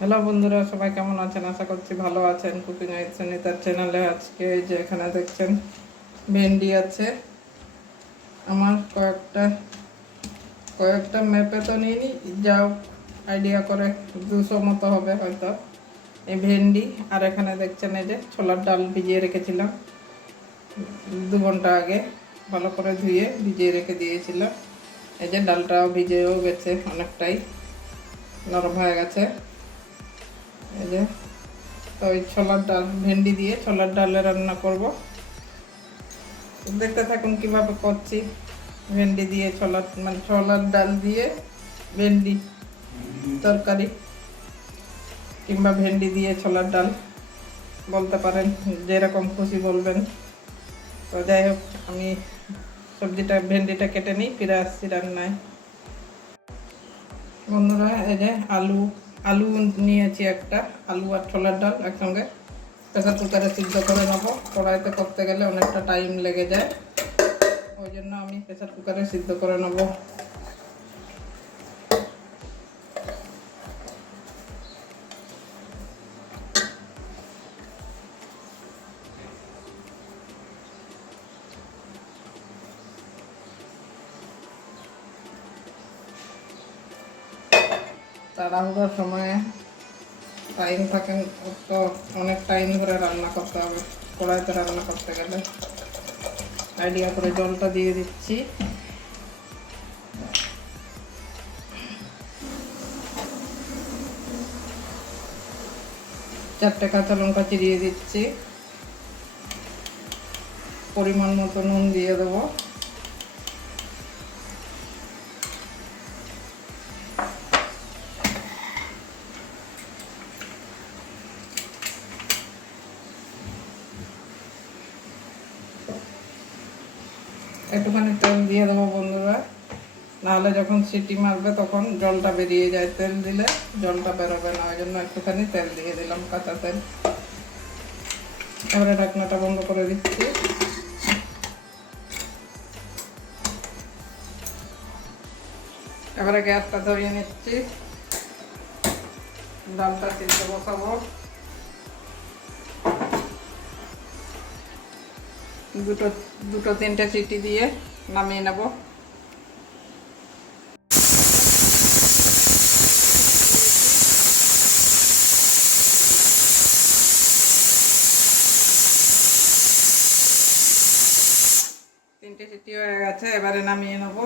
Hello বন্ধুরা, সবাই কেমন আছেন? আশা করছি ভালো আছেন। কুকিং আইট সুনিতার চ্যানেলে আজকে যে এখানে দেখছেন, ভেন্ডি আছে। আমার কয়েকটা কয়েকটা ম্যাপে তো নিইনি যাও আইডিয়া করে দুশো মতো হবে হয়তো। এই ভেন্ডি, আর এখানে দেখছেন এই যে ছোলার ডাল ভিজিয়ে রেখেছিলাম। দু ঘণ্টা আগে ভালো করে ধুয়ে ভিজিয়ে রেখে দিয়েছিলাম। এই যে ডালটাও ভিজেও গেছে অনেকটাই, নরম হয়ে গেছে। এই যে, ওই ছোলার ডাল, ভেন্ডি দিয়ে ছোলার ডালে রান্না করব। দেখতে থাকুন কীভাবে করছি। ভেন্ডি দিয়ে ছোলার মানে ছোলার ডাল দিয়ে ভেন্ডি তরকারি কিংবা ভেন্ডি দিয়ে ছোলার ডাল, বলতে পারেন, যেরকম খুশি বলবেন। তো যাই হোক, আমি সবজিটা, ভেন্ডিটা কেটে নিই, ফিরে আসছি রান্নায়। বন্ধুরা, এই যে আলু আলু নিয়েছি একটা, আলু আর ছোলার ডাল একসঙ্গে। প্রেসার কুকারে সিদ্ধ করে নেব। কড়াইতে করতে গেলে অনেকটা টাইম লেগে যায়। ওই জন্য আমি প্রেসার কুকারে সিদ্ধ করে নেব। তাড়াহুড়োর সময়ে টাইম থাকে, তো অনেক টাইম ধরে রান্না করতে হবে। কড়াইতে রান্না করতে গেলে। আইডিয়া করে জলটা দিয়ে দিচ্ছি। চারটে কাঁচা লঙ্কা চিরিয়ে দিচ্ছি। পরিমাণ মতো নুন দিয়ে দেবো। দিয়ে দেবো বন্ধুরা। নাহলে যখন সিটি মারবে তখন জলটা বেরিয়ে যায়, তেল দিলে জলটা বেরোবে না ওই জন্য একটুখানি তেল দিয়ে দিলাম কাঁচা তেল। এবারে ঢাকনাটা বন্ধ করে দিচ্ছি। এবারে গ্যাসটা ধরিয়ে নিচ্ছি। ডালটা সিদ্ধ বসাবো। দুটো দুটো, তিনটে সিটি দিয়ে নামিয়ে নেব। তিনটে সিটি হয়ে গেছে, এবারে নামিয়ে নেব।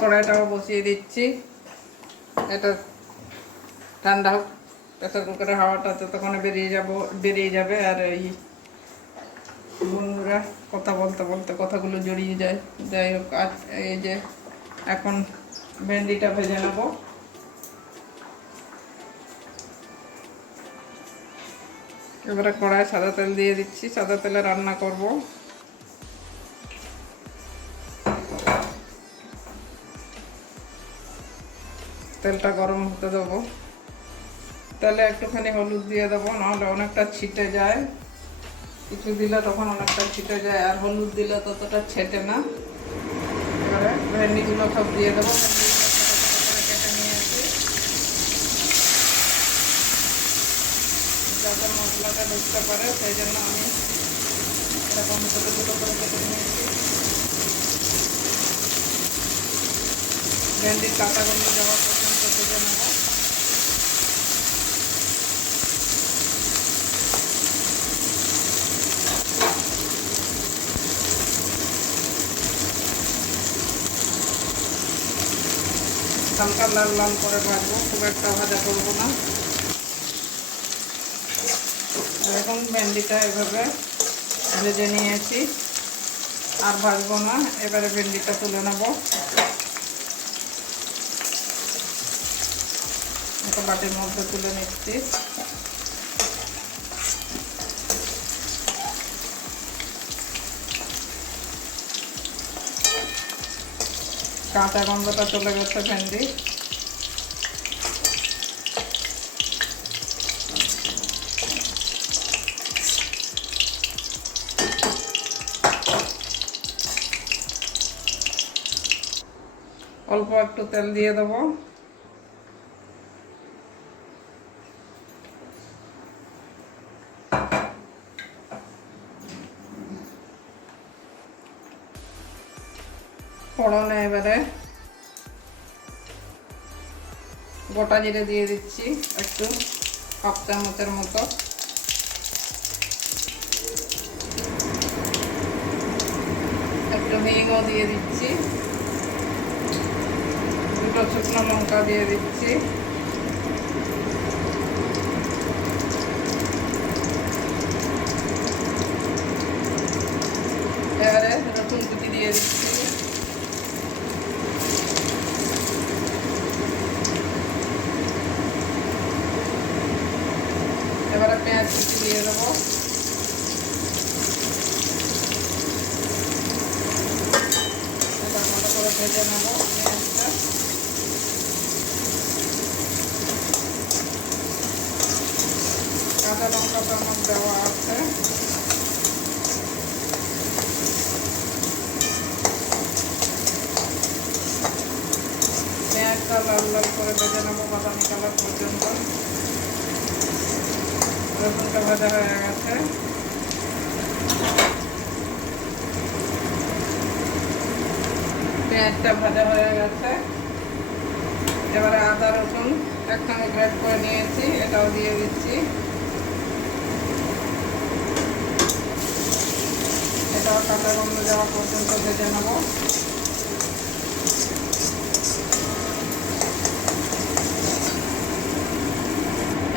কড়াইটাও বসিয়ে দিচ্ছি। এটা ঠান্ডা হোক, প্রেসার কুকারের হাওয়াটা ততক্ষণে বেরিয়ে যাব, বেরিয়ে যাবে আর এই বন্ধুরা কথা বলতে বলতে কথাগুলো জড়িয়ে যায়। যাই হোক, আর এই যে এখন ভেন্ডিটা ভেজে নেব। এবারে কড়ায় সাদা তেল দিয়ে দিচ্ছি। সাদা তেলে রান্না করব। তেলটা গরম হতে দেবো। তেলে একটুখানি হলুদ দিয়ে দেবো, নাহলে অনেকটা ছিটে যায়। কিছু দিলে তখন অনেকটা ছিটে যায়, আর হলুদ দিলে ততটা ছেটে না। এবারে ভেন্ডিগুলো সব দিয়ে দেবো কেটে নিয়েছি যাতে মশলাটা ঢুকতে পারে, সেই জন্য আমি এরকম ছোটো ছোটো করে কেটে নিয়েছি ভেন্ডির কাঁটাগুলো যাওয়া পর্যন্ত ভেজে নেব। হালকা লাল লাল করে ভাজবো, খুব একটা ভাজা করব না। এখন ভেন্ডিটা এভাবে ভেজে নিয়েছি, আর ভাজবো না, এবারে ভেন্ডিটা তুলে নেব। একটা বাটির মধ্যে তুলে নিচ্ছি। কাঁচা গন্ধটা চলে গেছে ভেন্ডি। অল্প একটু তেল দিয়ে দেবো। ফোড়নে এবারে গোটা জিরে দিয়ে দিচ্ছি একটু হাফ চামচের মতো। একটু হিংও দিয়ে দিচ্ছি। দুটো শুকনো লঙ্কা দিয়ে দিচ্ছি এবারে রসুন কুচি দিয়ে দিচ্ছি এবারে পেঁয়াজ কুচি দিয়ে দেবো ভালো করে ভেজে নেব পেঁয়াজটা কাঁচা লঙ্কা তো আমার দেওয়া আছে পেঁয়াজটা লাল লাল করে ভেজে নেব, বাদামি কালার পর্যন্ত। রসুনটা ভাজা হয়ে গেছে পেঁয়াজটা ভাজা হয়ে গেছে। এবারে আদা, রসুন একসঙ্গে গ্রেড করে নিয়েছি, এটাও দিয়ে দিচ্ছি। এটাও কাঁচা গন্ধ যাওয়া পর্যন্ত ভেজে নেব।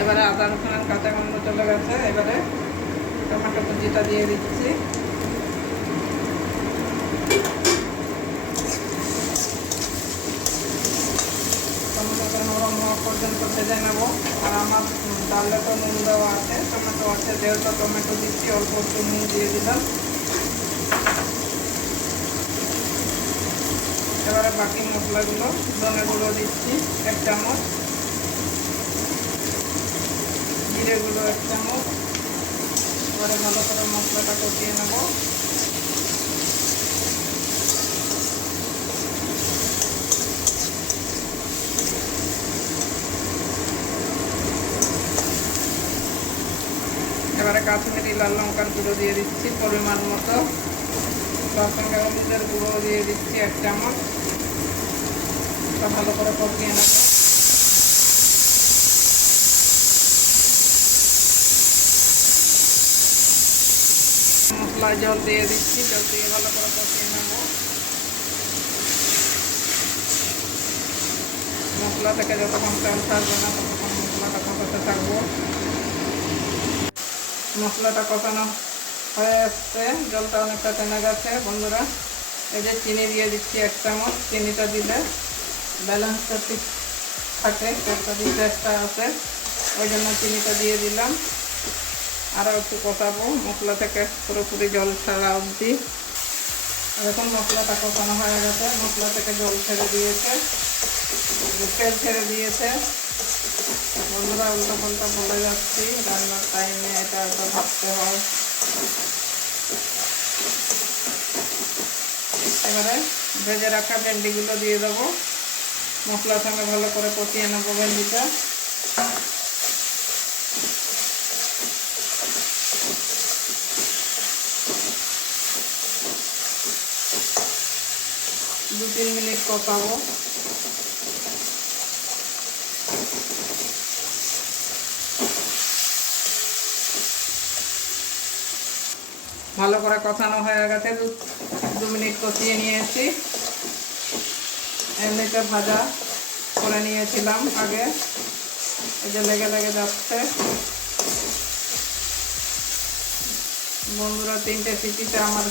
এবারে আদা, রসুন কাঁচা চলে গেছে এবারে টমেটো কুচিটা দিয়ে দিচ্ছি। টমেটোটা নরম হওয়া পর্যন্ত ভেজে নেব। আর আমার ডালে তো নুন দেওয়া আছে, টমেটো আছে, যেহেতু টমেটো দিচ্ছি, অল্প একটু নুন দিয়ে দিলাম। এবারে বাকি মশলাগুলো ধনে গুঁড়ো দিচ্ছি, এক চামচ। জিরেগুলো এক চামচ। এবারে ভালো করে মশলাটা কষিয়ে নেব। এবারে কাশ্মীরি লাল লঙ্কার গুঁড়ো দিয়ে দিচ্ছি পরিমাণ মতো। সঙ্গে হলুদের গুঁড়ো দিয়ে দিচ্ছি এক চামচ। ভালো করে কষিয়ে নেব। মশলায় জল দিয়ে দিচ্ছি, জল দিয়ে ভালো করে কষিয়ে নেব। মশলা থেকে যতক্ষণ তেল থাকবে না, ততক্ষণ মশলাটা কষাতে থাকব। মশলাটা কষানো হয়ে আসছে জলটা অনেকটা টেনে গেছে। বন্ধুরা, এই যে চিনি দিয়ে দিচ্ছি এক চামচ, চিনিটা দিলে ব্যালেন্সটা ঠিক থাকে একটা দিয়ে টেস্টটা আছে। ওই জন্য চিনিটা দিয়ে দিলাম। আরও একটু কষাবো। মশলা থেকে পুরোপুরি জল ছাড়া অবধি। এখন মশলাটা কষানো হয়ে গেছে। মশলা থেকে জল ছেড়ে দিয়েছে। তেল ছেড়ে দিয়েছে। বন্ধুরা উল্টো পাল্টা বলে যাচ্ছি। রান্নার টাইমে এটা একটা ভাবতে হয়। এবারে ভেজে রাখা ভেন্ডিগুলো দিয়ে দেবো। মশলার সঙ্গে ভালো করে কষিয়ে নেব ভেন্ডিটা। দু তিন মিনিট কষাবো ভালো করে কষানো হয়ে গেছে দু মিনিট কষিয়ে নিয়েছি। এমনিতে ভাজা করে নিয়েছিলাম আগে। এই যে লেগে লেগে যাচ্ছে। বন্ধুরা, তিনটে সিটিতে আমার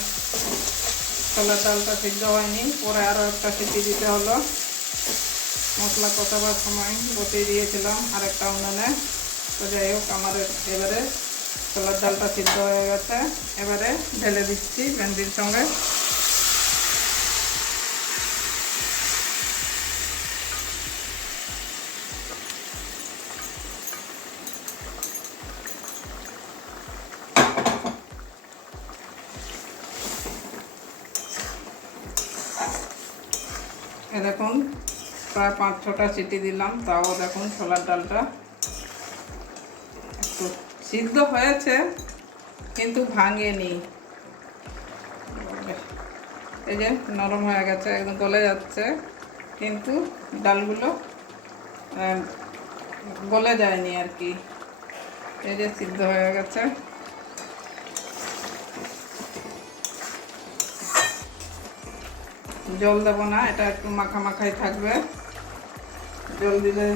ছোলার চালটা সিদ্ধ হয়নি। পরে আরও একটা সিটি দিতে হলো। মশলা কষাবার সময় বসিয়ে দিয়েছিলাম আরেকটা উনুনে। তো যাই হোক, আমার এবারে ছোলার ডালটা সিদ্ধ হয়ে গেছে। এবারে ঢেলে দিচ্ছি ভেন্ডির সঙ্গে। দেখুন, প্রায় পাঁচ, ছটা সিটি দিলাম, তাও দেখুন ছোলার ডালটা একটু সিদ্ধ হয়েছে, কিন্তু ভাঙেনি। এই যে নরম হয়ে গেছে, একদম গলে যাচ্ছে, কিন্তু ডালগুলো গলে যায়নি আর কি। এই যে সিদ্ধ হয়ে গেছে। জল দেবো না, এটা একটু মাখা মাখাই থাকবে। জল দিলে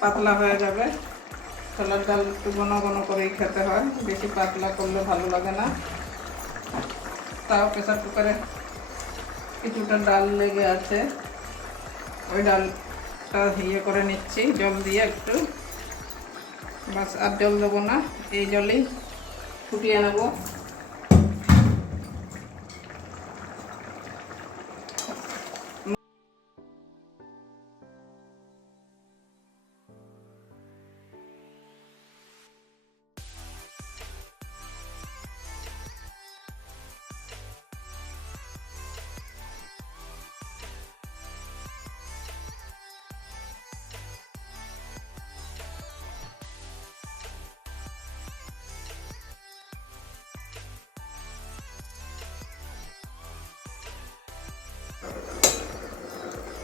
পাতলা হয়ে যাবে। ছোলার ডাল একটু ঘন ঘন করেই খেতে হয়, বেশি পাতলা করলে ভালো লাগে না। তাও প্রেসার কুকারে কিছুটা ডাল লেগে আছে। ওই ডালটা ইয়ে করে নিচ্ছি, জল দিয়ে একটু। বাস, আর জল দেবো না, এই জলেই ফুটিয়ে নেব।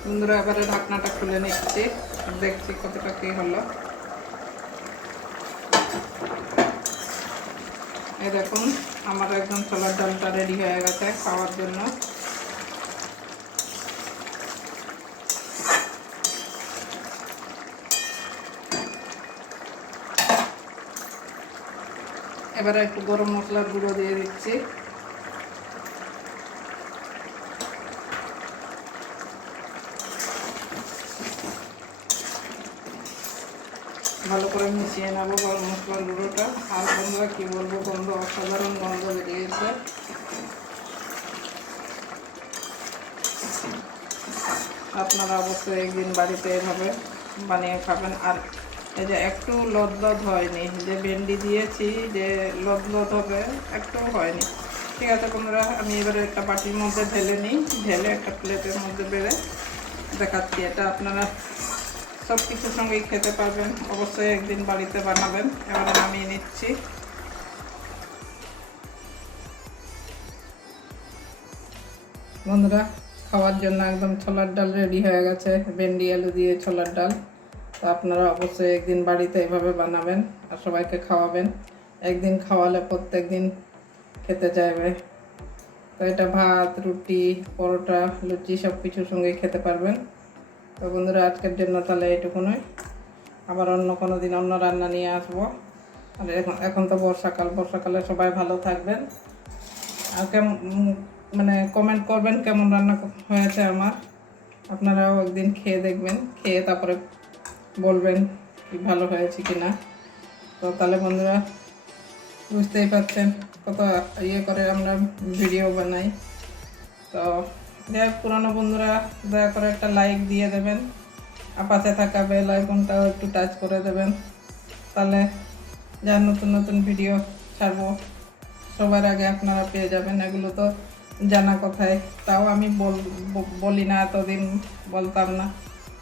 বন্ধুরা, এবারে ঢাকনাটা খুলে নিচ্ছি। দেখছি কতটা কি হলো। এই দেখুন, আমার একদম ছোলার ডালটা রেডি হয়ে গেছে খাওয়ার জন্য। এবারে একটু গরম মশলার গুঁড়ো দিয়ে দিচ্ছি। ভালো করে মিশিয়ে নেব গরম মশলার গুঁড়োটা। আর বন্ধুরা, কী বলব গন্ধ অসাধারণ গন্ধ বেরিয়েছে। আপনারা অবশ্যই একদিন বাড়িতে এভাবে বানিয়ে খাবেন। আর এই যে একটু লদলদ হয়নি, যে ভেন্ডি দিয়েছি, যে লদলদ হবে, একটু হয়নি। ঠিক আছে বন্ধুরা, আমি এবারে একটা বাটির মধ্যে ঢেলে নিই। ঢেলে একটা প্লেটের মধ্যে বেড়ে দেখাচ্ছি। এটা আপনারা সব কিছুর সঙ্গেই খেতে পারবেন। অবশ্যই একদিন বাড়িতে বানাবেন। এবারে নামিয়ে নিচ্ছি। বন্ধুরা, খাওয়ার জন্য একদম ছোলার ডাল রেডি হয়ে গেছে। ভেন্ডি, আলু দিয়ে ছোলার ডাল। তো আপনারা অবশ্যই একদিন বাড়িতে এভাবে বানাবেন আর সবাইকে খাওয়াবেন। একদিন খাওয়ালে প্রত্যেক দিন খেতে চাইবে। তো এটা ভাত, রুটি, পরোটা, লুচি সব কিছুর সঙ্গে খেতে পারবেন। তো বন্ধুরা, আজকের জন্য তাহলে এইটুকুনই। আবার অন্য কোনো দিন অন্য রান্না নিয়ে আসব। আর এখন এখন তো বর্ষাকাল, বর্ষাকালে সবাই ভালো থাকবেন। আর কেমন মানে কমেন্ট করবেন কেমন রান্না হয়েছে আমার। আপনারাও একদিন খেয়ে দেখবেন, খেয়ে তারপরে বলবেন কি ভালো হয়েছে কি না তো তাহলে বন্ধুরা, বুঝতেই পারছেন কত ইয়ে করে আমরা ভিডিও বানাই। তো যাই হোক, পুরানো বন্ধুরা দয়া করে একটা লাইক দিয়ে দেবেন। আর পাশে থাকা বেল আইকনটাও একটু টাচ করে দেবেন। তাহলে যা নতুন নতুন ভিডিও ছাড়বো সবার আগে আপনারা পেয়ে যাবেন এগুলো তো জানা কথায় তাও আমি বলি না এতদিন বলতাম না।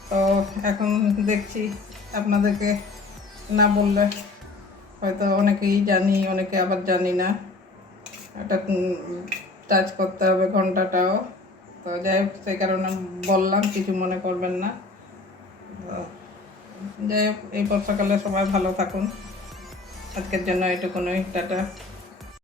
তো এখন দেখছি আপনাদেরকে না বললে হয়তো অনেকেই জানি অনেকে আবার জানি না। এটা টাচ করতে হবে ঘন্টাটাও। তো যাই হোক, সেই কারণে বললাম, কিছু মনে করবেন না। যাই হোক, এই বর্ষাকালে সবাই ভালো থাকুন। আজকের জন্য এটুকুনই টাটা।